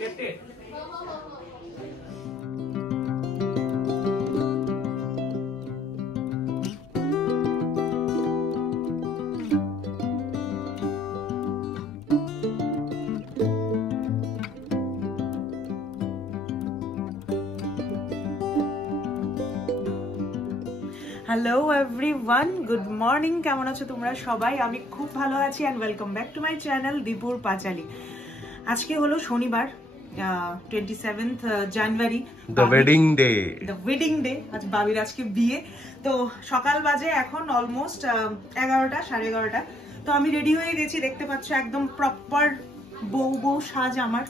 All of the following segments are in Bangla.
Get it? Hello everyone, good morning. কেমন আছো তোমরা সবাই? আমি খুব ভালো আছি and welcome back to my channel দীপুর পাঁচালী। আজকে হলো শনিবার, 27th January, the wedding day. আজ বাবির আজকে বিয়ে। তো সকাল বাজে এখন অলমোস্ট 11টা, 11:30। তো আমি রেডি হয়ে গেছি, দেখতে পাচ্ছ একদম প্রপার বউ সাজ আমার।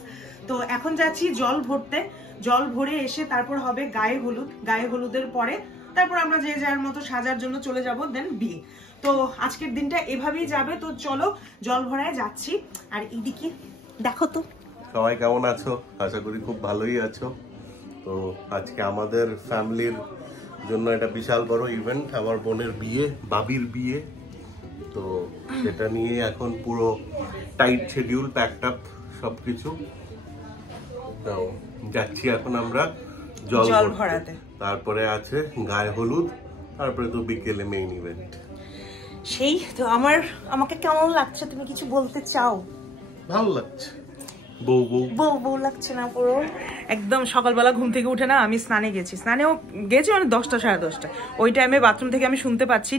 তো এখন যাচ্ছি জল ভরতে। জল ভরে এসে তারপর হবে গায়ে হলুদ। গায়ে হলুদের পরে তারপর আমরা যে যার মতো সাজার জন্য চলে যাব, দেন বিয়ে। তো আজকের দিনটা এভাবেই যাবে। তো চলো জল ভরায় যাচ্ছি। আর এইদিকে দেখো তো সবাই কেমন আছো? আশা করি খুব ভালোই আছো। তো আজকে আমাদের ফ্যামিলির জন্য এটা বিশাল বড় ইভেন্ট, আমার বোনের বিয়ে, বাবির বিয়ে। তো সেটা নিয়ে এখন পুরো টাইট শিডিউল, প্যাকড আপ সবকিছু। তো যাচ্ছি এখন আমরা জল ভরাতে। তারপরে আছে গায়ে হলুদ, তারপরে তো বিকেলে মেইন ইভেন্ট। সেই তো আমাকে কেমন লাগছে? তুমি কিছু বলতে চাও? ভালো লাগছে। বউ লাগছে না পুরো একদম। সকালবেলা ঘুম থেকে উঠে না আমি স্নানেও গেছি মানে 10টা 10:30। ওই টাইমে বাথরুম থেকে আমি শুনতে পাচ্ছি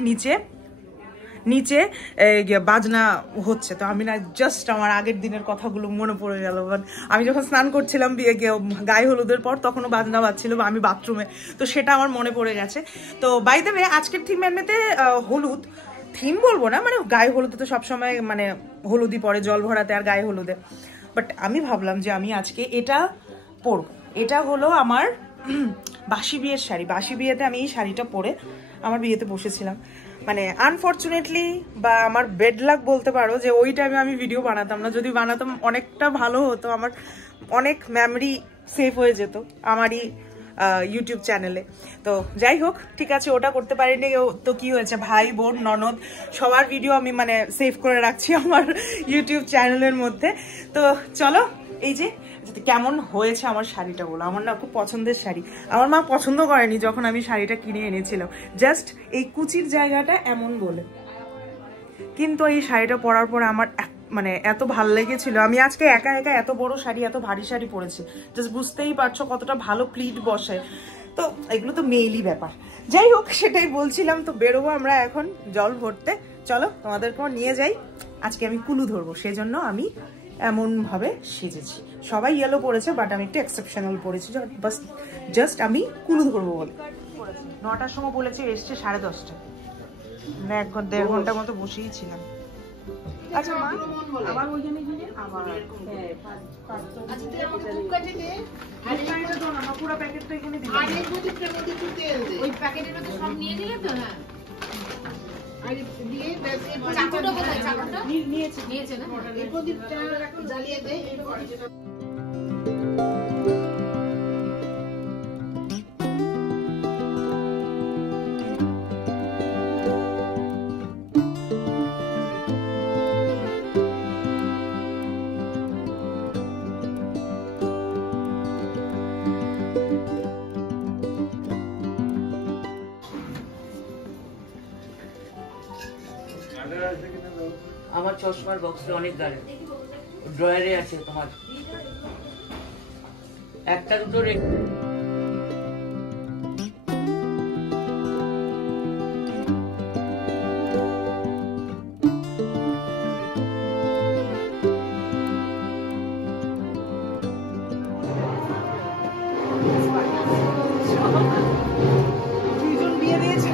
নিচে বাজনা হচ্ছে। তো আমি না জাস্ট আমার আগের দিনের কথাগুলো মনে পড়ে গেল। আমি যখন স্নান করছিলাম গায়ে হলুদের পর, তখনও বাজনা বাজছিল আমি বাথরুমে। তো সেটা আমার মনে পড়ে গেছে। তো বাই দ্য ওয়ে, আজকের থিম এমনিতে হলুদ থিম বলবো না, মানে গায়ে হলুদে তো সবসময় মানে হলুদই পরে জল ভরাতে আর গায়ে হলুদে। বাট আমি ভাবলাম যে আমি আজকে এটা পরব। এটা হলো আমার বাসি বিয়ের শাড়ি। বাসি বিয়েতে আমি এই শাড়িটা পরে আমার বিয়েতে বসেছিলাম। মানে আনফর্চুনেটলি বা আমার বেড লাক বলতে পারো যে ওই টাইমে আমি ভিডিও বানাতাম না। যদি বানাতাম অনেকটা ভালো হতো, আমার অনেক মেমরি সেভ হয়ে যেত আমারই ইউটিউব চ্যানেলে। তো যাই হোক, ঠিক আছে, ওটা করতে পারিনি। তো কি হয়েছে, ভাই বোন ননদ সবার ভিডিও আমি মানে সেভ করে রাখছি আমার ইউটিউব চ্যানেলের মধ্যে। তো চলো, এই যে কেমন হয়েছে আমার শাড়িটা বলো। আমার না খুব পছন্দের শাড়ি। আমার মা পছন্দ করেনি যখন আমি শাড়িটা কিনে এনেছিলাম, জাস্ট এই কুচির জায়গাটা এমন বলে। কিন্তু এই শাড়িটা পরার পরে আমার মানে এত ভাল লেগেছিল। আমি আজকে একা এত বড় শাড়ি, এত ভারী শাড়ি পরেছি, জাস্ট বুঝতেই পারছো কতটা ভালো প্লিট বসে। তো এগুলো তো মেইলি ব্যাপার। যাই হোক, সেটাই বলছিলাম। তো বেরোবো আমরা এখন জল ভরতে। চলো তোমাদেরকেও নিয়ে যাই। আজকে আমি কুলু ধরবো, সেজন্য আমি এমন ভাবে সেজেছি। সবাই ইয়েলো পরেছে, বাট আমি একটু এক্সেপশনাল পরেছি, বাস জাস্ট আমি কুলু ধরবো বলে। 9টার সময় বলেছি, এসছে 10:30। 1-1.5 ঘন্টার মতো বসেই ছিলাম। আচ্ছা মা, আবার ওইখানে গিয়ে আবার আচ্ছা তুই আমাকে দুধ কাটে দে। আরে তো না, পুরো প্যাকেটটা এখানে দিবি। আরে প্রদীপটার মধ্যে একটু তেল দে। ওই প্যাকেটের মধ্যে সব নিয়ে নিলে তো। হ্যাঁ, আরে দিয়ে চাকুটা কোথায়? চাকুটা নিয়েছে না। এই প্রদীপটা জ্বালিয়ে দে। আমার চশমার বক্সে অনেক গাড়ি ড্রয়ারে আছে, তোমার একটা দুটো বিয়ে দিয়েছে।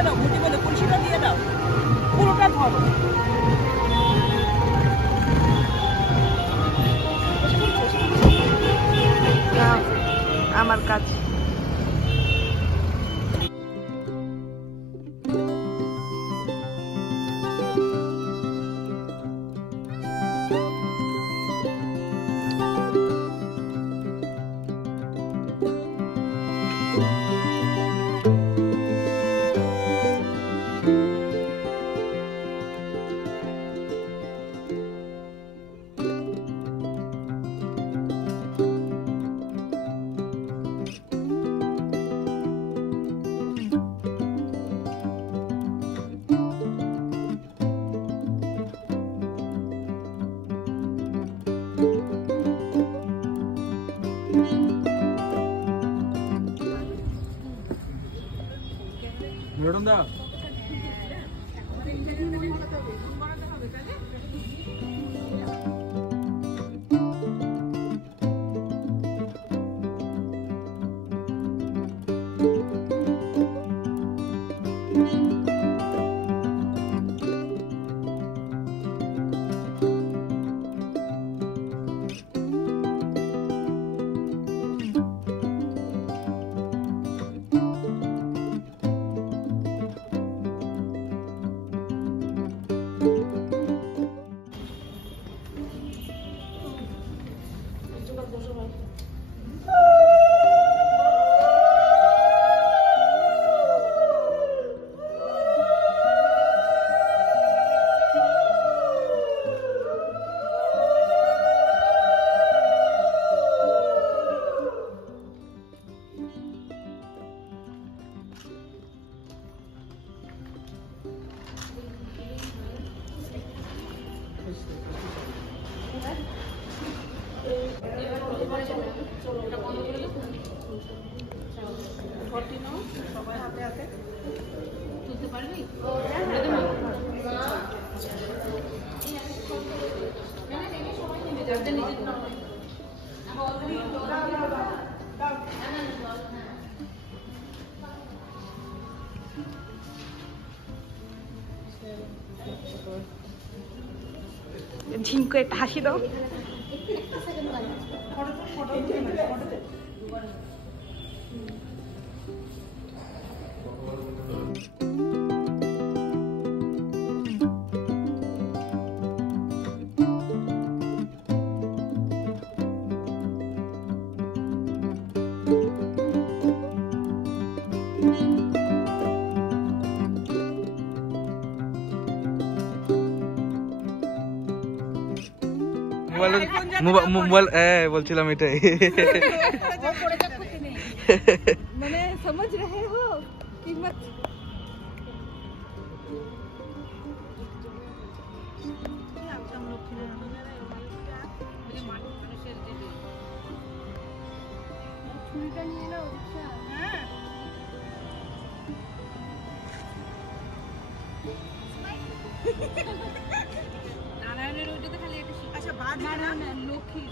দিয়ে দাও, বুঝি বলে কলসিটা দিয়ে দাও, পুরোটা ধরো। আমার কাজ ম্যাডাম দা সবাই হাতে হাতে তুলতে পারবি? ঝিঙ্কু একটা হাসি দাও। মোবাইল বলছিলাম এটাই মানে समझ रहे हो कीमत ছুরিটা নিয়ে নাও। হ্যাঁ নারায়ণের ওইটাতে খালি একটা আচ্ছা বাদ না লক্ষ্মী